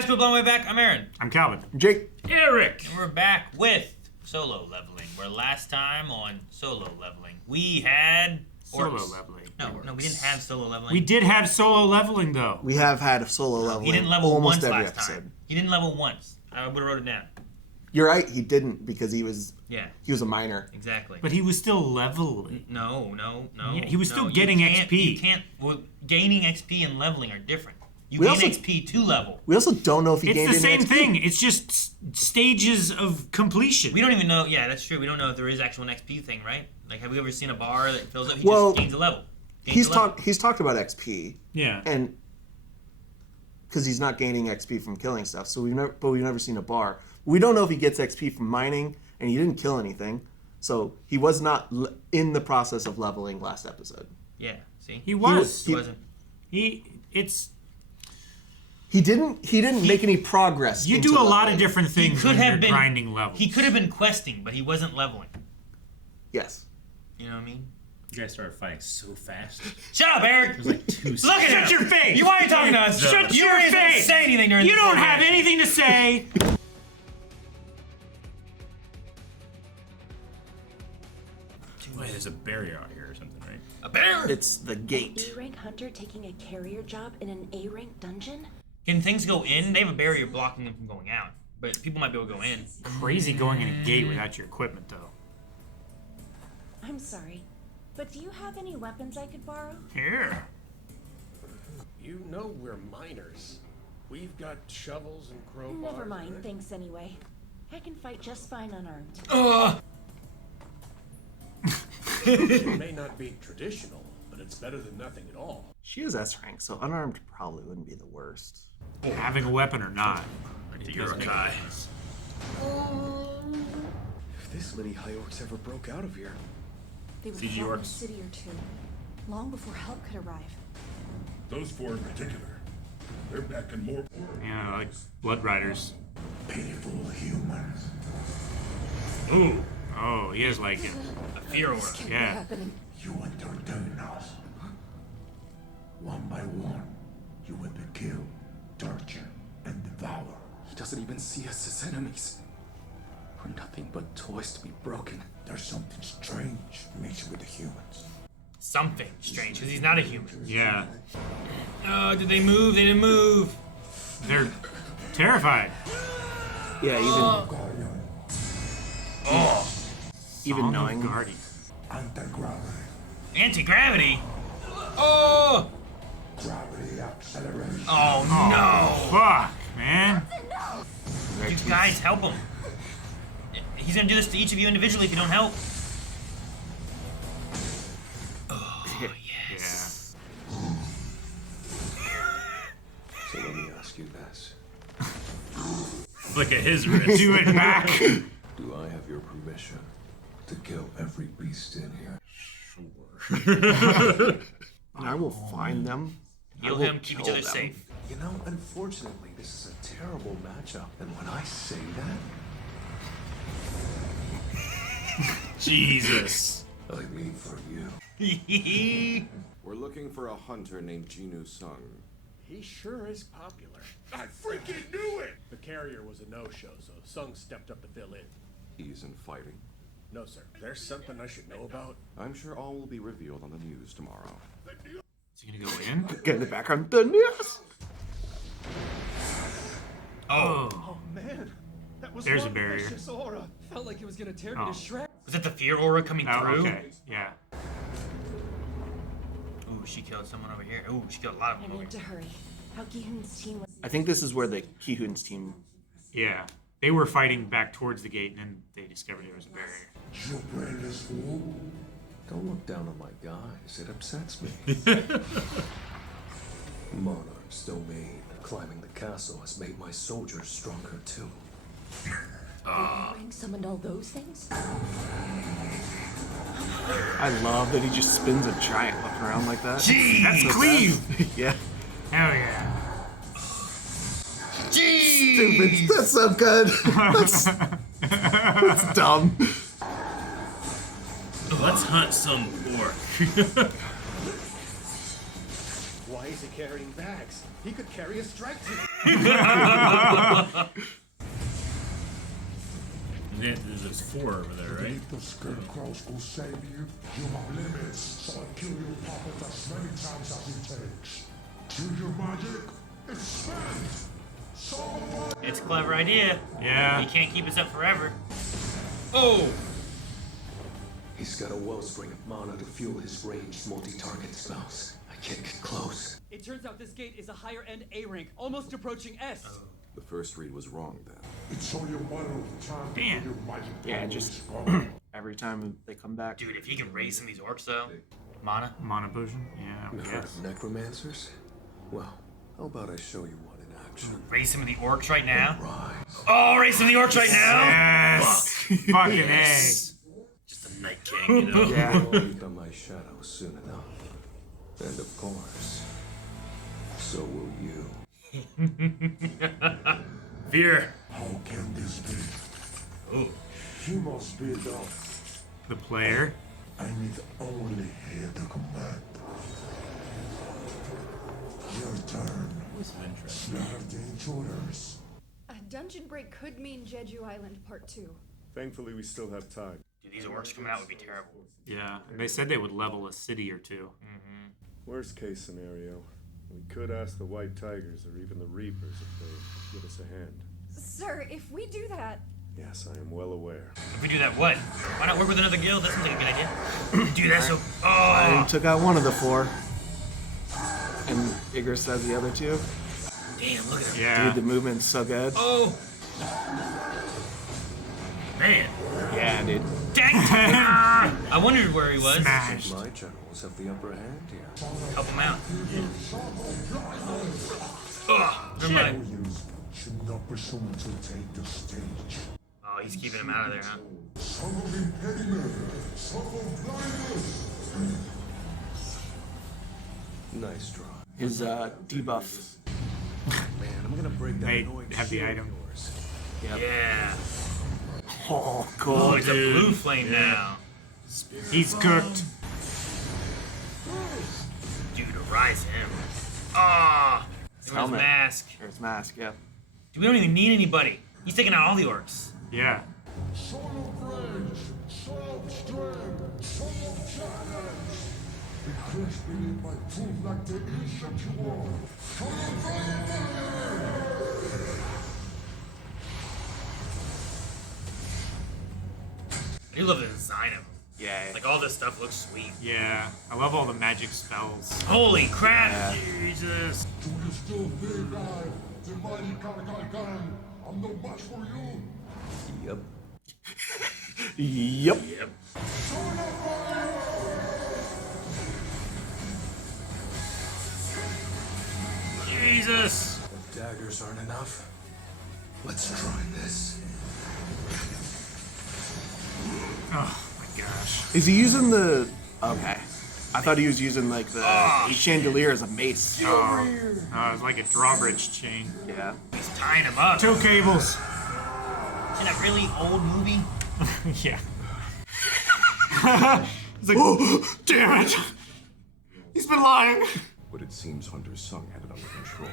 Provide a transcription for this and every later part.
guys, we're blowing way back. I'm Aaron. I'm Calvin. Jake. Eric. And we're back with solo leveling. Where last time on solo leveling, we had Solo orcs. leveling. No, we didn't have solo leveling. We did have solo leveling, though. We have had a solo leveling. He didn't level almost once every last episode. time. He didn't level once. I would have wrote it down. You're right, he didn't because he was a minor. Exactly. But he was still leveling. No. Yeah, he was still You getting can't- XP. You can't. Well, gaining XP and leveling are different. You We gain also- XP to level. We also don't know if he It's gained the same any XP. thing. It's just stages of completion. We don't even know. Yeah, that's true. We don't know if there is actual an XP thing, right? Like, have we ever seen a bar that fills up? He just gains a level. He's talked about XP. Yeah. And because he's not gaining XP from killing stuff, so we've never seen a bar. We don't know if he gets XP from mining, and he didn't kill anything, so he was not in the process of leveling last episode. Yeah. See. He was. He wasn't. He didn't make any progress. You into do a leveling. lot of different things when you're grinding levels. He could have been questing, but he wasn't leveling. Yes. You know what I mean? You guys started fighting so fast. Shut up, Eric! It was like 2 Look seconds. at Shut your face! Why are you talking to us? Shut you your weren't even face! Say anything during You this don't whole have match. anything to say. Wait, there's a barrier out here or something, right? A bear? It's the gate. B-rank hunter taking a carrier job in an A-rank dungeon? Can things go in? They have a barrier blocking them from going out. But people might be able to go in. Crazy going in a gate without your equipment, though. I'm sorry, but do you have any weapons I could borrow? Here. You know we're miners. We've got shovels and crowbars. Never mind, thanks anyway. I can fight just fine unarmed. It may not be traditional, but it's better than nothing at all. She is S rank, so unarmed probably wouldn't be the worst. Having a weapon or not. You're a guy. If this many high orcs ever broke out of here. They would CG have a orcs. city or two, long before help could arrive. Those four in particular, they're packing more Yeah, like Blood Riders. pitiful humans. Ooh. Oh, he is like it. A fear aura. Can't be Yeah. happening. You entertain us. One by one, you will be killed, tortured, and devoured. He doesn't even see us as enemies. We're nothing but toys to be broken. There's something strange mixed with the humans. Something strange, because he's not a human. Yeah. Oh, did they move? They didn't move. They're terrified. Yeah, even Song of knowing. Guardian. Anti-gravity, Anti-gravity? Oh! gravity acceleration. Oh, Fuck, man. no! You guys, help him. He's gonna do this to each of you individually if you don't help. Oh, yes. So let me ask you this. Flick at his wrist. Do it back. Do I have your permission to kill every beast in here? I will find them. Heal I will him, keep each kill other them. safe. You know, unfortunately, this is a terrible matchup. And when I say that, Jesus. I mean for you. We're looking for a hunter named Jinwoo Sung. he sure is popular. I freaking knew it! The carrier was a no-show, so Sung stepped up to fill in. He's in fighting. No, sir. There's something I should know about. I'm sure all will be revealed on the news tomorrow. Is he gonna go in? Get in the background. The news. Oh. Oh man, that was There's a one barrier. vicious aura. Felt like it was gonna tear Oh. me to shreds. Was that the fear aura coming Oh, through? okay. Yeah. Ooh, she killed someone over here. Ooh, she killed a lot of I them over need here. to hurry. How Kihoon's team was. I think this is where the Kihoon's team. Yeah. They were fighting back towards the gate, and then they discovered there was a barrier. You brainless fool. Don't look down on my guys. It upsets me. Monarch's domain. Climbing the castle has made my soldiers stronger too. A-rank summoned all those things? I love that he just spins a giant weapon around like that. Jeez! That's So cleave! bad. Yeah. Hell yeah. Stupid. That's so good. That's dumb. Let's hunt some orc. Why Why is he carrying bags? He could carry a strike team. There's 4 over there, right? If the scarecrows will save you, you have limits, so I kill your puppet as many times as it takes. Till your magic is spent. So It's a clever idea. Yeah. He can't keep us up forever. Oh! He's got a wellspring of mana to fuel his ranged multi-target spells. I can't get close. It turns out this gate is a higher end A rank, almost approaching S. The first read was wrong then. it's only a matter of time Damn. before your magic Yeah, powers just go. every time they come back. Dude, if he can raise some of these orcs though. Mana? Mana potion? Yeah, I Never heard guess. of necromancers? Well, how about I show you one in action? Raise some of the orcs right now? Rise. Oh, raise some of the orcs right now? Yes! Fucking Yes. Just a Night King, you know? Yeah. You will become my shadow soon enough. And of course, so will you. Fear. How can this be? Ooh. He must be the... The player. I need only hear the command. Your turn. What's of interest? You have the intruders. A dungeon break could mean Jeju Island Part 2. Thankfully, we still have time. Dude, these orcs coming out would be terrible. Yeah, and they said they would level a city or two. Worst case scenario, we could ask the White Tigers or even the Reapers if they give us a hand. Sir, if we do that... Yes, I am well aware. If we do that, what? Why not work with another guild? That seems like a good idea. Dude, that's so... I Oh! took out one of the 4. And Igris has the other 2. Damn, look at him. Yeah. Dude, the movement's so good. Oh! Man. Yeah, dude. Dang! I wondered where he was. Smashed. My generals have the upper hand here. Help him out. Ugh, never mind. Warriors should not presume to take the stage. Oh, he's keeping him out of there, huh? Son of impediment, son of blindness. Nice draw. His debuff. Man, I'm gonna break that They annoying have the shield item. of yours. Yeah. Oh, cool. Oh, he's a blue flame now. He's cooked. Dude, rise him. Ah! His helmet. mask. Or his mask, yeah. Dude, we don't even need anybody. He's taking out all the orcs. Yeah. Son of rage, son of strength, son of challenge. Be crushed beneath my tooth like the ancient you are. Son of fire! I do love the design of him. Yeah. Like, all this stuff looks sweet. Yeah. I love all the magic spells. Holy crap! Yeah. Jesus. Do you still think the mighty Kargalgan, I'm no match for you? Yep. Yep. Yep. Jesus! If daggers aren't enough, let's try this. Oh my gosh. Is he using the... Okay. I thought he was using, like, the chandelier as a mace. Oh, it's like a drawbridge chain. Yeah. He's tying him up. 2 cables. In that really old movie? Yeah. He's like, oh, damn it. He's been lying. But it seems Hunter Sung had it under control.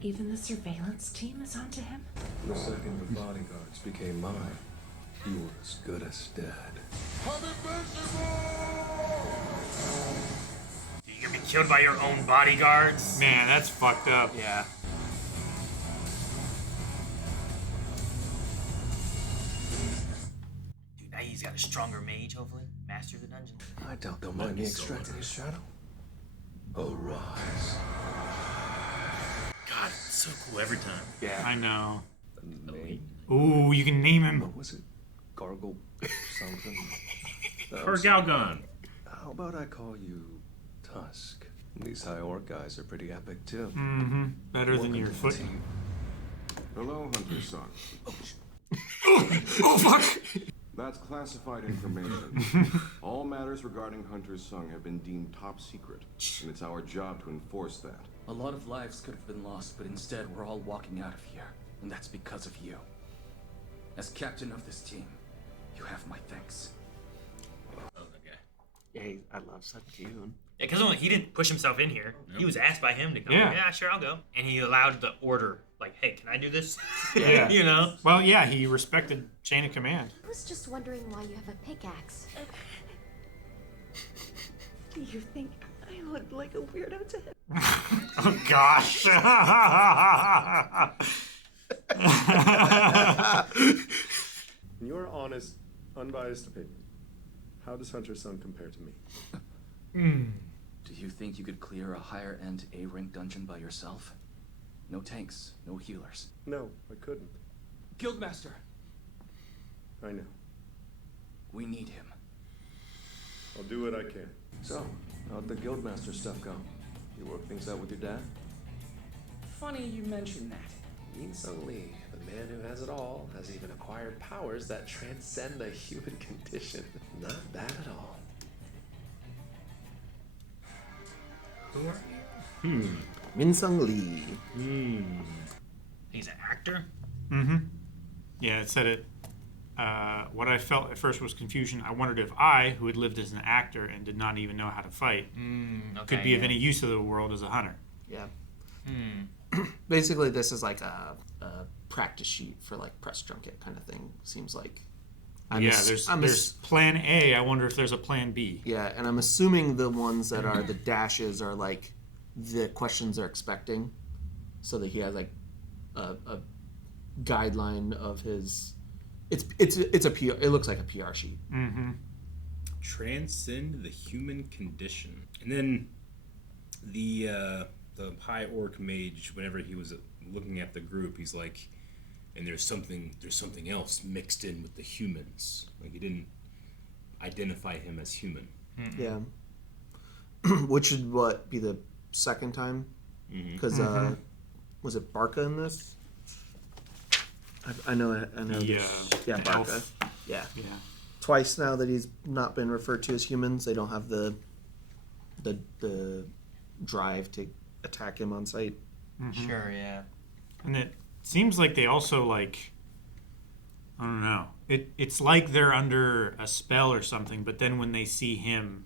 Even the surveillance team is onto him? The second the bodyguards became mine, you were as good as dead. You're gonna be killed by your own bodyguards? Man, that's fucked up. Yeah. Dude, now he's got a stronger mage, hopefully. Master of the dungeon. I doubt they'll mind me extracting his shadow. Arise. God, it's so cool every time. Yeah. I know. Name? Ooh, you can name him. What was it? Gargle something? Kargalgan. How about I call you Tusk? These high orc guys are pretty epic too. Mm-hmm. Better than Welcome your to the foot. team. Hello, Hunter Sung. Oh, fuck! That's classified information. All matters regarding Hunter Sung have been deemed top secret, and it's our job to enforce that. A lot of lives could have been lost, but instead we're all walking out of here. And that's because of you. As captain of this team, you have my thanks. Oh, that guy. Yeah, I love Sun Kihoon. Because he didn't push himself in here. Nope. He was asked by him to come. Yeah. Yeah, sure, I'll go. And he allowed the order, like, hey, can I do this? Yeah. You know? Well, yeah, he respected chain of command. I was just wondering why you have a pickaxe. Do you think I look like a weirdo to him? Oh, gosh. In your honest, unbiased opinion, how does Hunter's son compare to me? Do you think you could clear a higher-end A-rank dungeon by yourself? No tanks, no healers. No, I couldn't. Guildmaster! I know. We need him. I'll do what I can. So, how'd the Guildmaster stuff go? You work things out with your dad? Funny you mention that. Minsung, the man who has it all, has even acquired powers that transcend the human condition. Not bad at all. Who are you? Minsung Lee. He's an actor? Mm-hmm. Yeah, it said it. What I felt at first was confusion. I wondered if I, who had lived as an actor and did not even know how to fight, could be of any use to the world as a hunter. Yeah. Basically, this is like a practice sheet for like press junket kind of thing. Seems like. There's plan A. I wonder if there's a plan B. Yeah, and I'm assuming the ones that are the dashes are like the questions they're expecting, so that he has like a guideline of his. It's a PR. It looks like a PR sheet. Mm-hmm. Transcend the human condition, and then the high orc mage, whenever he was looking at the group, he's like, and there's something else mixed in with the humans. Like, he didn't identify him as human. Yeah. Which should be the second time? Because was it Barca in this? I know. Yeah, Barca. Elf. Yeah. Yeah. Twice now that he's not been referred to as humans, they don't have the drive to attack him on sight. Mm-hmm. Sure, yeah. And it seems like they also I don't know. It's like they're under a spell or something, but then when they see him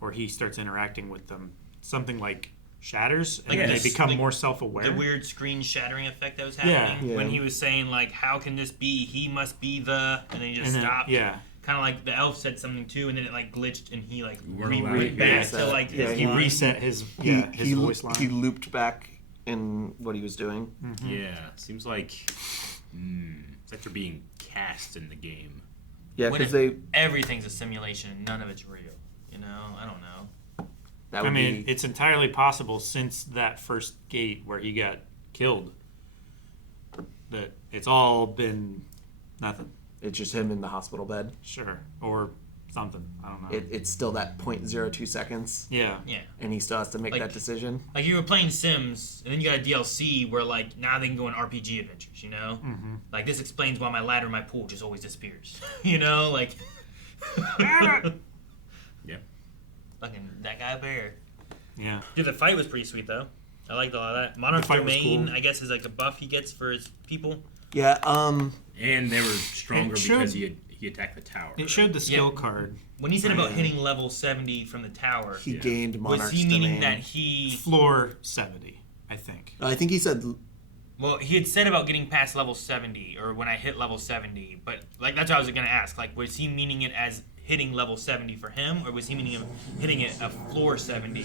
or he starts interacting with them, something like shatters and Like they this, become like more self-aware. The weird screen shattering effect that was happening when he was saying, like, how can this be? He must be the... And then he just stopped. Yeah. Kind of like the elf said something too, and then it like glitched, and he like weren't allowed went to back hear to like his he line. reset his He voice line. He looped back in what he was doing. Mm-hmm. Yeah, seems like it's like they're being cast in the game. Yeah, When because everything's a simulation and none of it's real. You know, I don't know. that I would mean, be, it's entirely possible since that first gate where he got killed that it's all been nothing. it's just him in the hospital bed. Sure. Or something. I don't know. It's still that 0.02 seconds, yeah. Yeah. and he still has to make Like- that decision. Like you were playing Sims, and then you got a DLC where like now they can go on RPG adventures. You know, like this explains why my ladder in my pool just always disappears. You know, like. Yeah. Fucking that guy bear. Yeah. Dude, the fight was pretty sweet though. I liked all of that. Monarch fight was Domain, cool. I guess, is like a buff he gets for his people. Yeah. And they were stronger It showed- because he attacked the tower. It showed the skill card. When he said about hitting level 70 from the tower, He gained was Monarch's he meaning domain. that he... Floor 70, I think. I think he said. Well, he had said about getting past level 70, or when I hit level 70, but like that's what I was going to ask. Like, was he meaning it as hitting level 70 for him, or was he meaning him hitting it a floor 70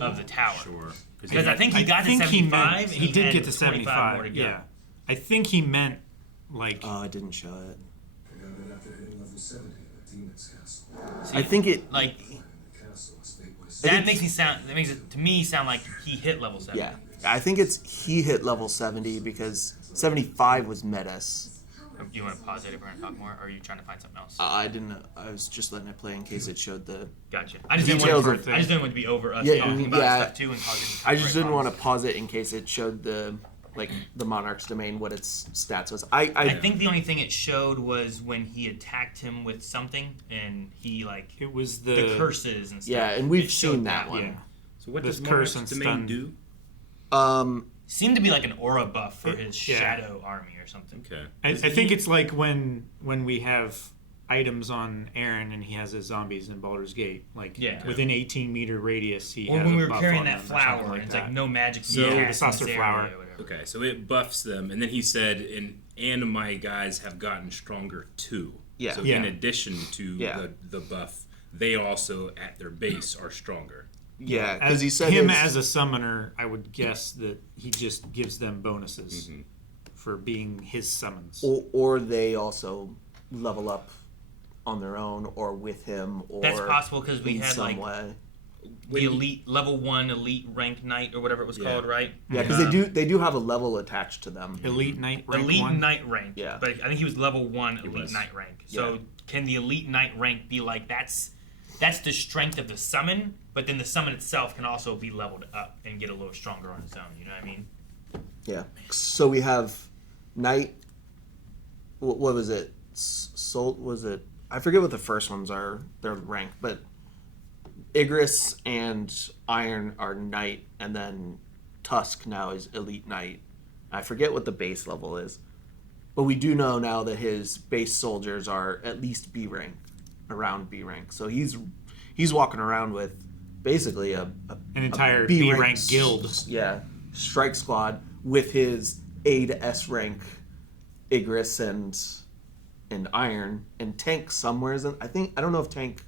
of the tower? Sure. Because I think he got to 75. He and did had get to 25 more 75. to go. Yeah. I think he meant like. Oh, I didn't show it. I got it after hitting level 70 at the Demon's Castle. I think it. Like The castle was made by that makes it to me sound like he hit level 70. Yeah, I think it's he hit level 70 because 75 was Metis. Do you want to pause it if we're going to talk more, or are you trying to find something else? I didn't. I was just letting it play in case it showed the. Gotcha. I just Details didn't of- want it to be over us Yeah, talking about yeah. stuff too and causing. I just didn't want to problems. pause it in case it showed the the Monarch's domain, what its stats was. I I think the only thing it showed was when he attacked him with something, and he like It was the curses and stuff. yeah, and we've It showed seen that one. Yeah. So what This does curse Monarch's and domain stun. do? Seemed to be like an aura buff for his Yeah. shadow army or something. Okay. I think it's like when we have. items on Aaron, and he has his zombies in Baldur's Gate. Like Yeah. within 18-meter radius, he Or has when a we were buff carrying on that them or something flower, like it's that. like no magic. So the saucer flower. Okay, so it buffs them, and then he said, and my guys have gotten stronger too. Yeah. So Yeah. in addition to Yeah. the buff, they also at their base are stronger. Yeah, As because he said him his- as a summoner, I would guess that he just gives them bonuses for being his summons. or they also level up on their own or with him, or That's possible because we in had some like way. the elite level 1 elite rank knight or whatever it was called, right? Yeah, because they do have a level attached to them. Elite Knight rank elite 1. knight rank. Yeah. But I think he was level 1 elite was. knight rank. So Yeah. can the elite knight rank be like that's the strength of the summon, but then the summon itself can also be leveled up and get a little stronger on its own. You know what I mean? Yeah. So we have Knight. What was it? Soul was it? I forget what the first ones are. Their rank, but Igris and Iron are Knight, and then Tusk now is Elite Knight. I forget what the base level is, but we do know now that his base soldiers are at least B rank, around B rank. So he's walking around with basically an entire B rank guild. Yeah, strike squad with his A to S rank Igris and Iron, and Tank somewhere is in, I don't know if Tank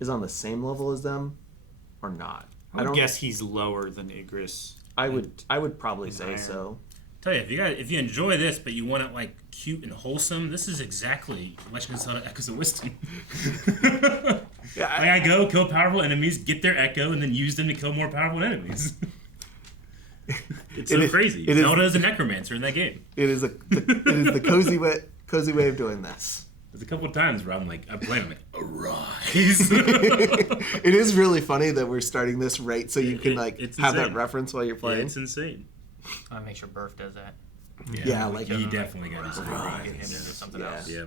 is on the same level as them or not. I would guess he's lower than Igris. I would probably say Iron. so. Tell you, if you enjoy this, but you want it like cute and wholesome, this is exactly Legend of Zelda: Echoes of Wisdom. I go kill powerful enemies, get their echo, and then use them to kill more powerful enemies. It's so crazy. Zelda is a necromancer in that game. It is the cozy way of doing this. There's a couple of times where I'm playing, arise. It is really funny that we're starting this right so you can it's have that insane. reference while you're playing. Yeah, it's insane. I want to make sure Burf does that. Yeah, like he definitely got his Get him to do something else. Yeah.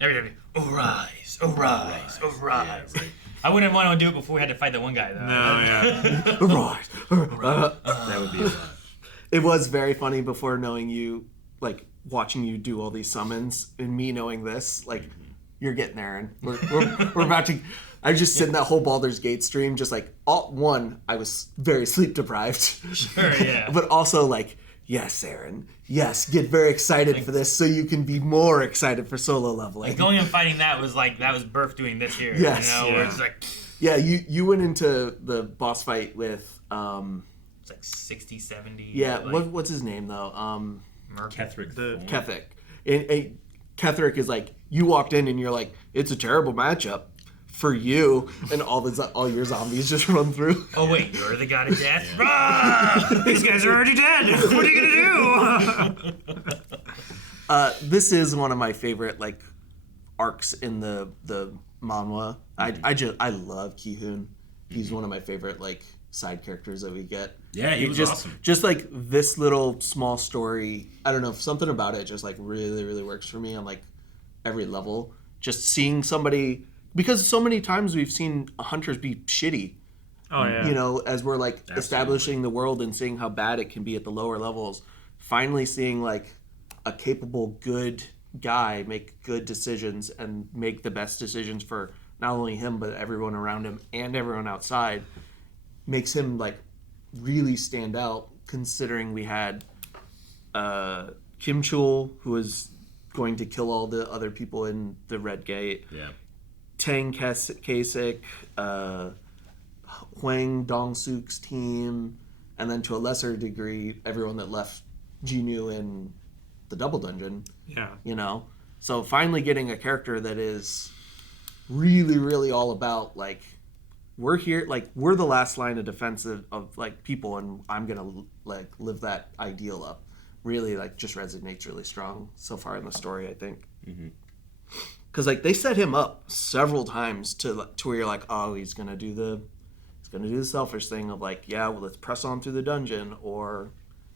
Every day, arise, arise, arise. Yeah, right. I wouldn't want to do it before we had to fight that one guy, though. No, yeah. Right. That would be a lot. It was very funny before knowing you, like watching you do all these summons, and me knowing this, like you're getting there, and we're about to. I was just sitting that whole Baldur's Gate stream, just like I was very sleep deprived. Sure, yeah. But also like, yes, Aaron, yes, get very excited for this so you can be more excited for solo leveling. Like going and fighting that was Burf doing this here. Yes. You know, where it's like Yeah, you went into the boss fight with it's like 60, 70. yeah, like, what's his name though? Ketheric. Ketheric. And Ketheric is like, you walked in and you're like, it's a terrible matchup for you, and all your zombies just run through. Oh wait, you're the god of death. Ah! These guys are already dead. What are you gonna do? This is one of my favorite like arcs in the manhwa. I love Kihoon. He's one of my favorite like side characters that we get. Yeah, he was awesome. Just like this little small story. I don't know, something about it just like really, really works for me on like every level. Just seeing somebody, because so many times we've seen hunters be shitty. Oh yeah. You know, as we're like establishing the world and seeing how bad it can be at the lower levels, finally seeing like a capable good guy make good decisions and make the best decisions for not only him but everyone around him and everyone outside makes him like really stand out, considering we had Kim Chul, who was going to kill all the other people in the Red Gate. Yeah. Tang Kasich, Huang Dong-suk's team, and then to a lesser degree, everyone that left Jinwoo in the Double Dungeon. Yeah. You know? So finally getting a character that is really, really all about, like, we're here, like, we're the last line of defense of like, people, and I'm gonna, like, live that ideal up. Really, like, just resonates really strong so far in the story, I think. Mm-hmm. Because like they set him up several times to where you're like, oh, he's gonna do the selfish thing of like, yeah, well, let's press on through the dungeon, or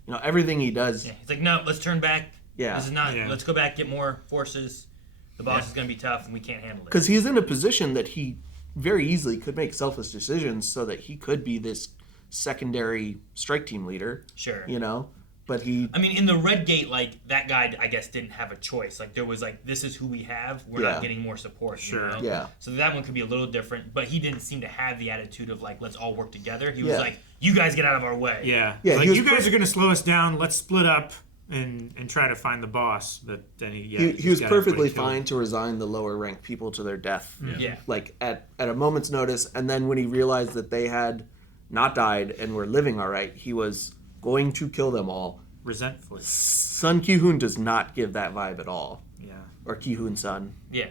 you know, everything he does. Yeah, he's like, no, let's turn back. Yeah, this is not. Yeah. Let's go back, get more forces. The boss is gonna be tough, and we can't handle it. Because he's in a position that he very easily could make selfless decisions, so that he could be this secondary strike team leader. Sure. You know, but he. I mean, in the Red Gate, like, that guy, I guess, didn't have a choice. Like, there was, like, this is who we have. We're not getting more support, you know? Yeah. So that one could be a little different, but he didn't seem to have the attitude of, like, let's all work together. He was like, you guys get out of our way. Yeah. Yeah, Like, he was you guys are going to slow us down. Let's split up and try to find the boss. But then he was perfectly fine to resign the lower ranked people to their death. Yeah. Like, at a moment's notice. And then when he realized that they had not died and were living all right, he was going to kill them all. Resentfully. Son Kihoon does not give that vibe at all. Yeah. Or Kihoon Son. Yeah.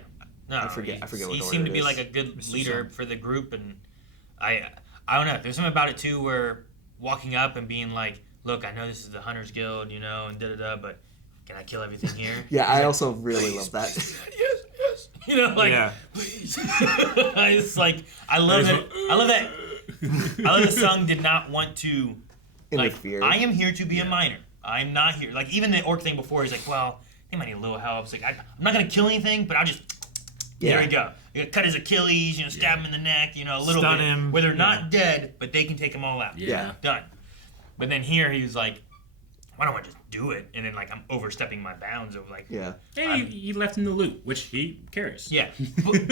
No, I forget what he order seemed to it be is. like a good Mr. leader Son. for the group, and I don't know. There's something about it too, where walking up and being like, "Look, I know this is the Hunters Guild, you know, and but can I kill everything here?" Yeah, I like, also really love that. yes, you know, like, please. It's like I love that. I love that Sung did not want to interfere. Like, I am here to be a miner. I'm not here. Like, even the orc thing before, he's like, well, they might need a little help. It's like, I'm not going to kill anything, but I'll just, there we go. You cut his Achilles, stab him in the neck, a little Stun bit. him. Where they're not dead, but they can take them all out. Yeah. Done. But then here, he was like, why don't I just do it? And then, like, I'm overstepping my bounds of, like... Yeah. Hey, he left him the loot, which he carries. Yeah.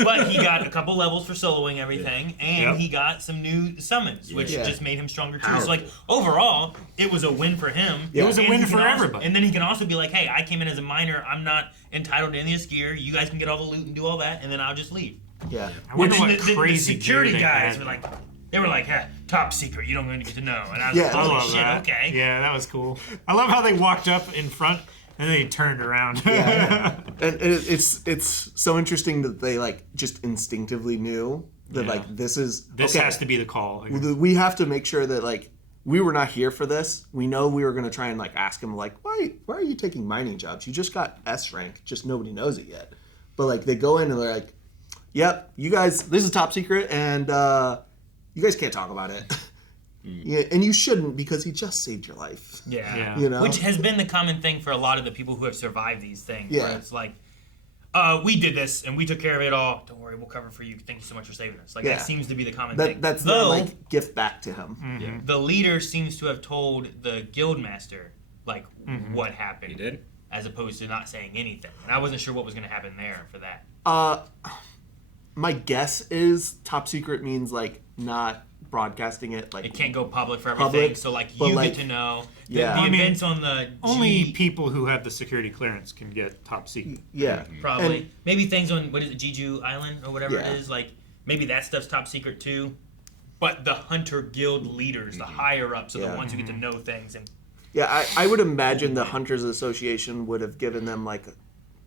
But he got a couple levels for soloing everything, and he got some new summons, which just made him stronger, too. So, like, overall, it was a win for him. It was a win for everybody. And then he can also be like, hey, I came in as a miner. I'm not entitled to any of this gear. You guys can get all the loot and do all that, and then I'll just leave. Yeah. I wonder what the crazy security gear they guys had. were like... They were like, hey, top secret, you don't really get to know. And I was Yeah. like, I holy love shit, that. okay. Yeah, that was cool. I love how they walked up in front and then he turned around. Yeah. And it's so interesting that they, like, just instinctively knew that, like, this has to be the call. We have to make sure that, like, we were not here for this. We know we were going to try and, like, ask him, like, why are you taking mining jobs? You just got S rank. Just nobody knows it yet. But, like, they go in and they're like, yep, you guys, this is top secret, and you guys can't talk about it. Yeah, and you shouldn't, because he just saved your life. Yeah. You know? Which has been the common thing for a lot of the people who have survived these things. Yeah. Where it's like, we did this and we took care of it all. Don't worry, we'll cover for you. Thank you so much for saving us. Like, that seems to be the common thing. That's their, like, gift back to him. The leader seems to have told the guild master, like, what happened. He did? As opposed to not saying anything. And I wasn't sure what was going to happen there for that. My guess is top secret means, like, not broadcasting it. Like, It can't go public for everything. So, like, you get to know. The events on the only people who have the security clearance can get top secret. Yeah. Probably. And maybe things on, what is it, Jeju Island or whatever Yeah. it is. Like, maybe that stuff's top secret too. But the Hunter Guild leaders, the higher ups, are the ones who get to know things. And yeah, I would imagine the Hunters Association would have given them, like,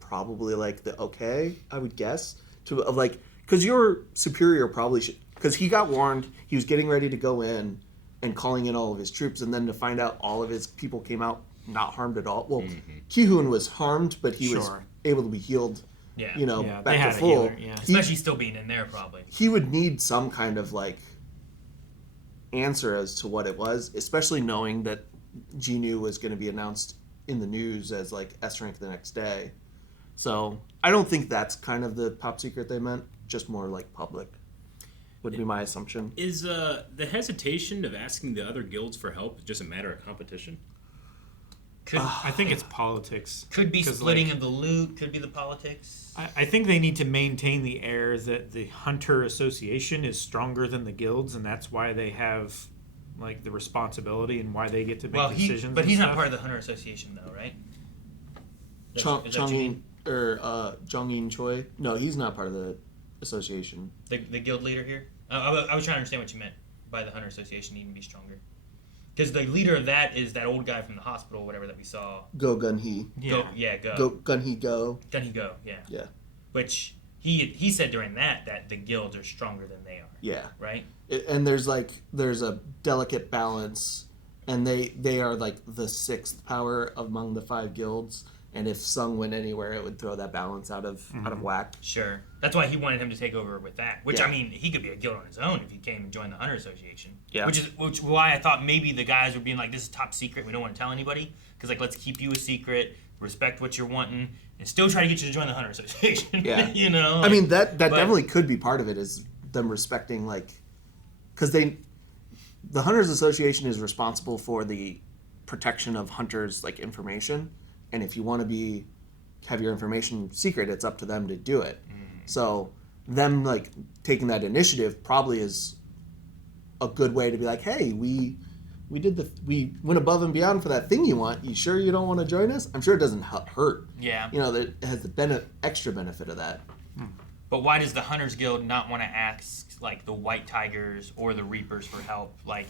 probably, like, the okay, I would guess, to, of, like, because your superior probably should, because he got warned, he was getting ready to go in and calling in all of his troops, and then to find out all of his people came out not harmed at all. Well, Kihoon was harmed, but he was able to be healed, back to full. Especially still being in there, probably. He would need some kind of, like, answer as to what it was, especially knowing that Jinwoo was going to be announced in the news as, like, S rank the next day. So I don't think that's kind of the top secret they meant, just more, like, public would be my assumption. Is the hesitation of asking the other guilds for help just a matter of competition? I think it's politics. Could be splitting of the loot, could be the politics. I think they need to maintain the air that the Hunter Association is stronger than the guilds, and that's why they have, like, the responsibility and why they get to make decisions. But he's not part of the Hunter Association, though, right? Jong-in Choi? No, he's not part of the association. The guild leader here? I was trying to understand what you meant by the Hunter Association needing to be stronger. Because the leader of that is that old guy from the hospital, whatever that we saw. Go Gun-hee. Go. Gun-hee Go. Gun-hee Go, yeah. Yeah. Which he said during that the guilds are stronger than they are. Yeah. Right? And there's a delicate balance, and they are, like, the sixth power among the 5 guilds. And if Sung went anywhere, it would throw that balance out of whack. Sure. That's why he wanted him to take over with that. Which, I mean, he could be a guild on his own if he came and joined the Hunter Association. Yeah. Which why I thought maybe the guys were being like, this is top secret, we don't want to tell anybody. Because, like, let's keep you a secret, respect what you're wanting, and still try to get you to join the Hunter Association. Yeah. You know? I mean, that definitely could be part of it, is them respecting, like... Because the Hunters Association is responsible for the protection of hunters' like information, and if you want to have your information secret, it's up to them to do it. So them like taking that initiative probably is a good way to be like, hey, we went above and beyond for that thing you want. You sure you don't want to join us? I'm sure it doesn't hurt. Yeah. You know, it has the extra benefit of that. But why does the Hunters Guild not want to ask like the White Tigers or the Reapers for help? Like,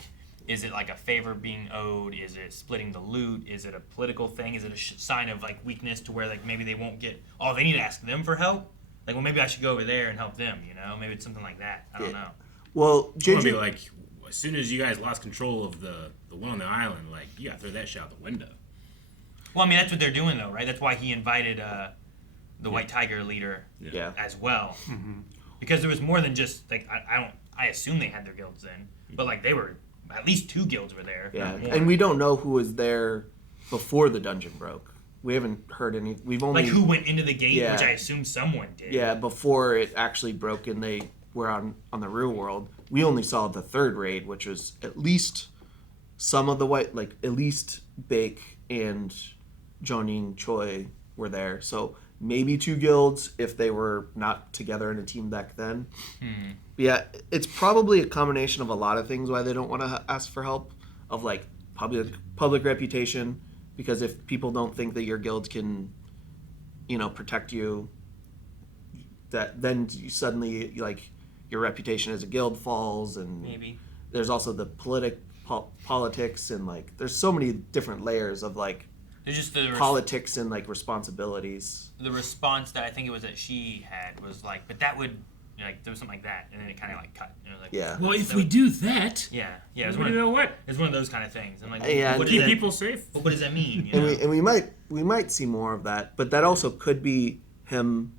is it like a favor being owed? Is it splitting the loot? Is it a political thing? Is it a sign of like weakness to where like maybe they won't get? Oh, they need to ask them for help. Like, well, maybe I should go over there and help them. You know, maybe it's something like that. I don't know. Well, It's gonna be like, as soon as you guys lost control of the one on the island, like you gotta throw that shit out the window. Well, I mean that's what they're doing though, right? That's why he invited the White Tiger leader as well, because there was more than just like I assume they had their guilds in, but like they were at least 2 guilds were there. Yeah, not more. and we don't know who was there before the dungeon broke. We haven't heard any. We've only like who went into the gate, which I assume someone did. Yeah, before it actually broke and they were on the real world. We only saw the 3rd raid, which was at least some of the white, like at least Bake and Jonin Choi were there. So maybe 2 guilds if they were not together in a team back then. But yeah, it's probably a combination of a lot of things why they don't want to ask for help, of like public reputation, because if people don't think that your guild can, protect you, that then you suddenly like your reputation as a guild falls, and maybe there's also the politics, and like there's so many different layers of like just politics and like responsibilities. The response that I think it was that she had was like, but that would like there was something like that, and then it kind of like cut. It was like, well, if we do that, it was you know what? It's one of those kind of things. And like, keep people safe. What does that mean? And we might see more of that, but that also could be him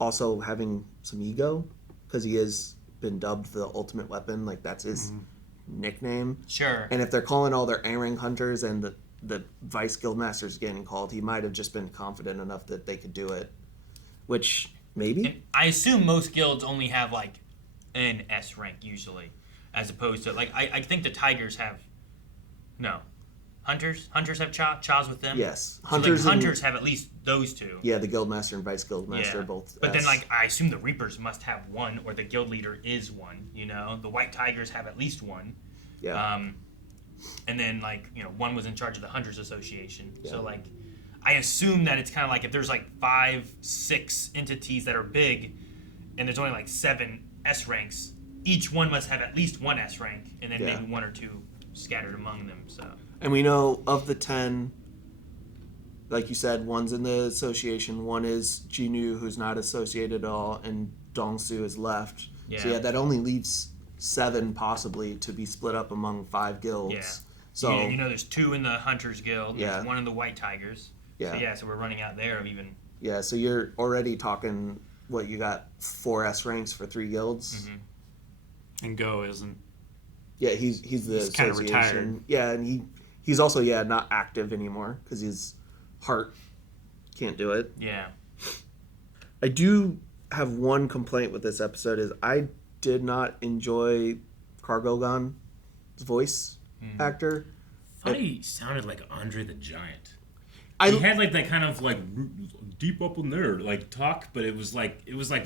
also having some ego, because he has been dubbed the ultimate weapon, like that's his nickname. Sure. And if they're calling all their A-rank hunters and the vice guildmasters getting called, he might have just been confident enough that they could do it, which maybe. And I assume most guilds only have like an S rank usually, as opposed to like I think the Tigers have Hunters have Chas with them. Yes, Hunters have at least those 2. Yeah, the guildmaster and vice guildmaster both. But then like I assume the Reapers must have 1, or the guild leader is 1. The White Tigers have at least 1. Yeah. And then like 1 was in charge of the Hunters Association. Yeah. So like I assume that it's kind of like if there's like 5, 6 entities that are big, and there's only like 7 S ranks, each one must have at least 1 S rank, and then maybe 1 or 2 scattered among them. So. And we know of the 10, like you said, 1's in the association, 1 is Jinwoo, who's not associated at all, and Dongsu is left. Yeah. So that only leaves 7 possibly to be split up among 5 guilds. Yeah. So there's 2 in the Hunters Guild. There's 1 in the White Tigers. Yeah. So we're running out there of even. Yeah. So you're already talking you got 4 S ranks for 3 guilds. And Go isn't. Yeah, he's the kind of retired. Yeah, and he's also not active anymore because his heart can't do it. Yeah. I do have one complaint with this episode is I did not enjoy Kargalgan's voice actor. I thought he sounded like Andre the Giant. He had like that kind of like deep up in there like talk, but it was like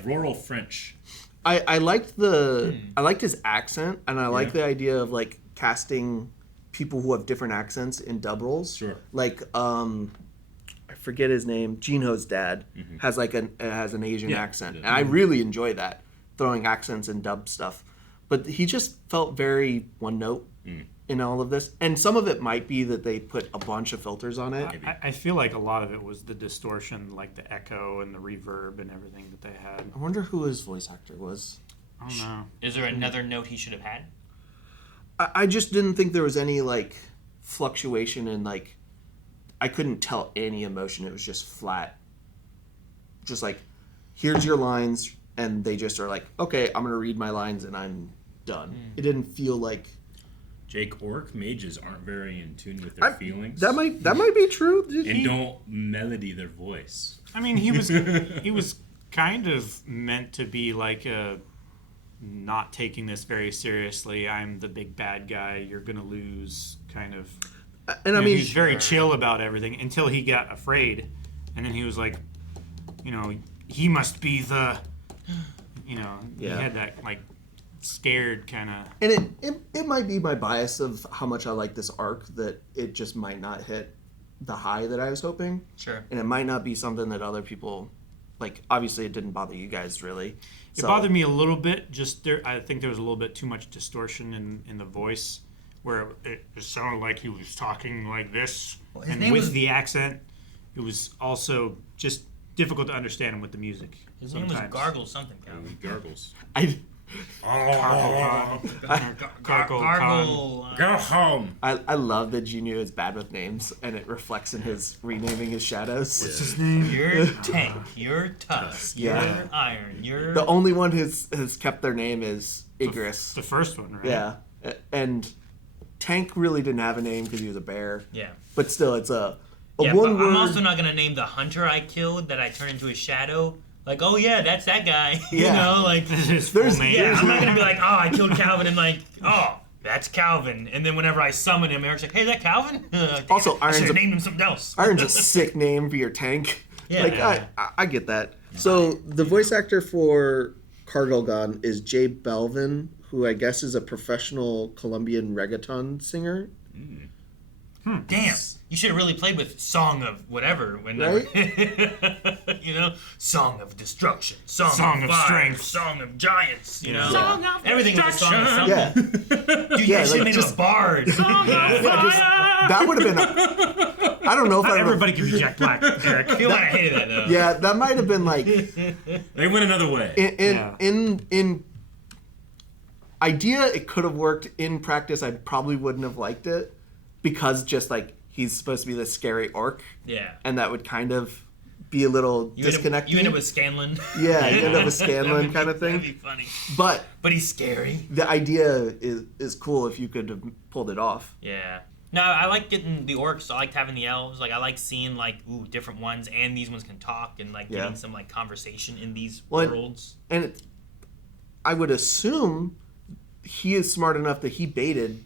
rural French. I liked I liked his accent, and I like the idea of like casting people who have different accents in dub roles. Sure. Like I forget his name. Jinho's dad has has an Asian accent, and I really enjoy that, throwing accents in dub stuff. But he just felt very one note in all of this, and some of it might be that they put a bunch of filters on it. I feel like a lot of it was the distortion, like the echo and the reverb and everything that they had. I wonder who his voice actor was. I don't know. Is there another note he should have had? I just didn't think there was any like fluctuation in like. I couldn't tell any emotion. It was just flat. Just like, here's your lines, and they just are like, okay, I'm gonna read my lines and I'm done. It didn't feel like. Jake, orc mages aren't very in tune with their feelings. That might be true. And don't melody their voice. I mean, he was kind of meant to be like a not taking this very seriously. I'm the big bad guy. You're gonna lose, kind of. And I mean, he's very chill about everything until he got afraid, and then he was like, he must be the, he had that like scared kind of. And it might be my bias of how much I like this arc that it just might not hit the high that I was hoping. Sure. And it might not be something that other people like. Obviously, it didn't bother you guys really. It bothered me a little bit. Just there, I think there was a little bit too much distortion in the voice, where it sounded like he was talking like this, and with the accent, it was also just difficult to understand him with the music. His name was Gargle something. Gargles. Gargle. Go home. I love that Jinwoo is bad with names, and it reflects in his renaming his shadows. What's his name? You're Tank. You're Tusk. Yeah. You're Iron. You're The only one who's has kept their name is Igris. The first one, right? Yeah, and Tank really didn't have a name because he was a bear. Yeah. But still, it's a yeah, one but word. I'm also not gonna name the hunter I killed that I turned into a shadow. Like, oh yeah, that's that guy. You know, like his full name. Yeah, I'm not gonna be like, oh, I killed Calvin, and like, oh, that's Calvin. And then whenever I summon him, Eric's like, hey, is that Calvin? Also, I should Iron's have named him something else. Iron's a sick name for your tank. Yeah. Like I get that. So the voice actor for Kargalgan is Jay Belvin, who I guess is a professional Colombian reggaeton singer. Damn, you should have really played with Song of whatever. Right? Song of Destruction, Song of Fire, Strength, Song of Giants. You know, Song of everything was a song of something. Yeah. Dude, you should have made him a bard. That would have been I don't know if Not everybody can be Jack Black, Eric. I feel like I hated that though. Yeah, that might have been like They went another way. in idea it could have worked. In practice I probably wouldn't have liked it because just like he's supposed to be this scary orc. Yeah. And that would kind of be a little disconnected. You end up with Scanlan. Yeah, you end up with Scanlan kind of thing. That'd be funny. But he's scary. The idea is cool if you could have pulled it off. Yeah. No, I like getting the orcs. I liked having the elves. Like I like seeing like different ones, and these ones can talk, and like getting some like conversation in these worlds. And I would assume he is smart enough that he baited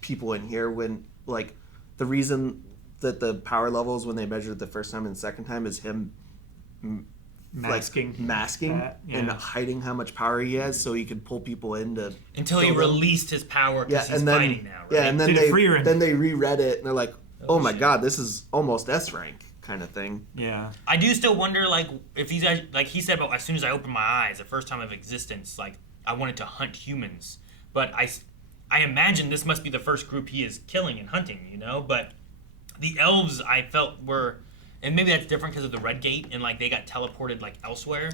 people in here when like the reason that the power levels when they measured it the first time and the second time is him masking and hiding how much power he has so he could pull people into until he released his power because he's fighting now, right? Yeah, and then they reread it and they're like, oh my god, this is almost S rank kind of thing. Yeah. I do still wonder like if these guys, like he said, but as soon as I opened my eyes, the first time of existence, like I wanted to hunt humans, but I imagine this must be the first group he is killing and hunting, you know? But the elves I felt were, and maybe that's different because of the Red Gate and like they got teleported like elsewhere,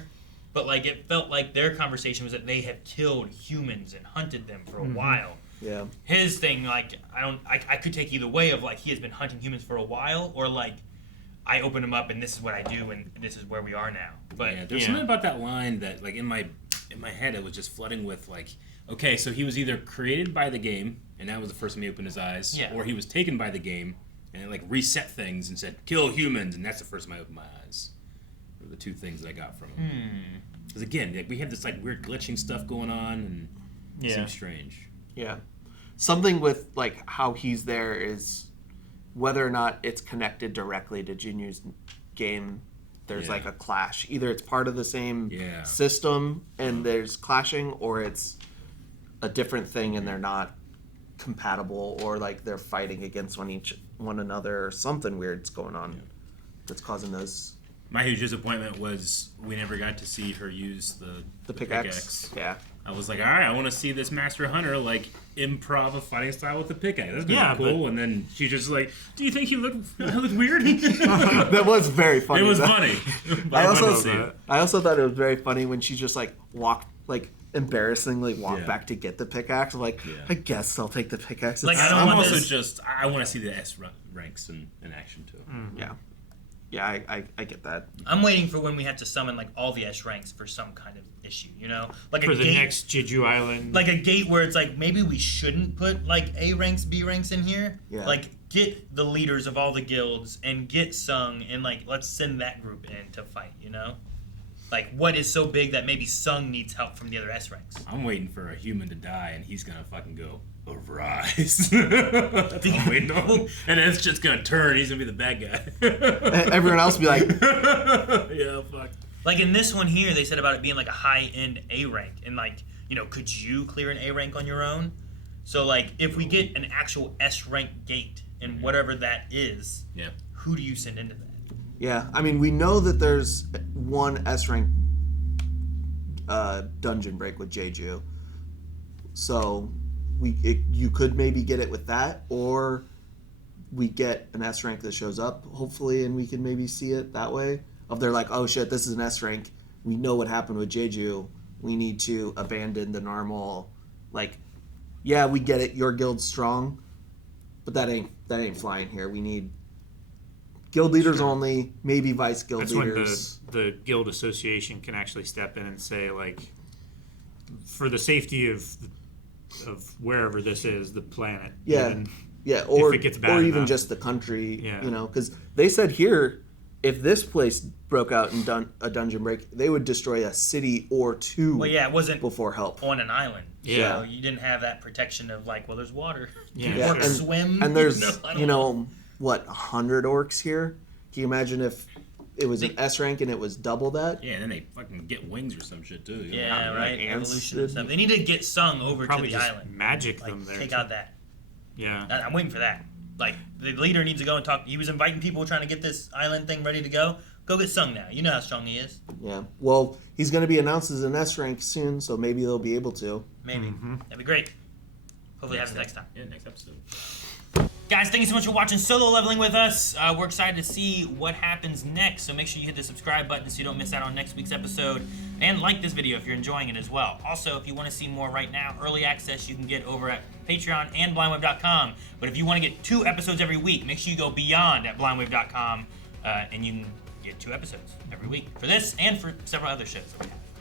but like it felt like their conversation was that they have killed humans and hunted them for a while. Yeah. His thing, like I could take either way of like he has been hunting humans for a while, or like I open him up and this is what I do and this is where we are now. But yeah, there's something about that line that like in my head it was just flooding with like, okay, so he was either created by the game and that was the first time he opened his eyes, or he was taken by the game and it like reset things and said kill humans, and that's the first time I opened my eyes. Were the two things that I got from him. Because again, like, we had this like weird glitching stuff going on and it seems strange. Yeah. Something with like how he's there is whether or not it's connected directly to Jinwoo's game. There's like a clash. Either it's part of the same system and there's clashing, or it's a different thing and they're not compatible, or like they're fighting against one another, or something weird's going on that's causing those. My huge disappointment was we never got to see her use the pickaxe. Yeah. I was like, all right, I want to see this Master Hunter like improv a fighting style with the pickaxe. That's gonna be cool. And then she's just like, do you think he looked weird? That was very funny. It was funny. I also thought it was very funny when she just like embarrassingly walked back to get the pickaxe. I'm like, I guess I'll take the pickaxe. Like, I want to see the S ranks in action too. Yeah. Yeah, I get that. I'm waiting for when we have to summon like all the S ranks for some kind of issue, you know, like for the next Jeju Island, like a gate where it's like maybe we shouldn't put like A ranks, B ranks in here. Yeah. Like get the leaders of all the guilds and get Sung and like let's send that group in to fight, you know. Like what is so big that maybe Sung needs help from the other S ranks? I'm waiting for a human to die and he's gonna fucking go arise. That's all I'm waiting on. And then it's just gonna turn. He's gonna be the bad guy. And everyone else be like, yeah, fuck. Like in this one here, they said about it being like a high-end A rank, and like, you know, could you clear an A rank on your own? So like, if we get an actual S rank gate and whatever that is, yeah, who do you send into that? yeah. I mean, we know that there's one S rank dungeon break with Jeju, so you could maybe get it with that, or we get an S rank that shows up, hopefully, and we can maybe see it that way. Of they're like, oh shit, this is an S rank. We know what happened with Jeju. We need to abandon the normal. Like, yeah, we get it. Your guild's strong, but that ain't flying here. We need guild leaders only. Maybe vice guild That's leaders. when the guild association can actually step in and say, like, for the safety of wherever this is, the planet. Yeah, even yeah, or if it gets bad or even enough. just the country. Yeah. You know, because they said here, if this place broke out and done a dungeon break, they would destroy a city or two. Well, yeah, it wasn't before help on an island. Yeah. So you didn't have that protection of like, well, there's water. Yeah, Or swim. and there's I don't know. what 100 orcs here. Can you imagine if it was an S rank and it was double that? Yeah, and then they fucking get wings or some shit too. You know? Yeah, right. ants Evolution and stuff. They need to get Sung over Probably to the just island. magic Like, them there. take too. out that. Yeah. I'm waiting for that. Like, the leader needs to go and talk. He was inviting people trying to get this island thing ready to go. Go get Sung now. You know how strong he is. Yeah. Well, he's going to be announced as an S rank soon, so maybe they'll be able to. Maybe. That'd be great. Hopefully it happens next time. Yeah, next episode. Guys, thank you so much for watching Solo Leveling with us. We're excited to see what happens next, so make sure you hit the subscribe button so you don't miss out on next week's episode. And like this video if you're enjoying it as well. Also, if you want to see more right now, early access you can get over at Patreon and blindwave.com. But if you want to get 2 episodes every week, make sure you go beyond at blindwave.com and you can get 2 episodes every week for this and for several other shows that we have.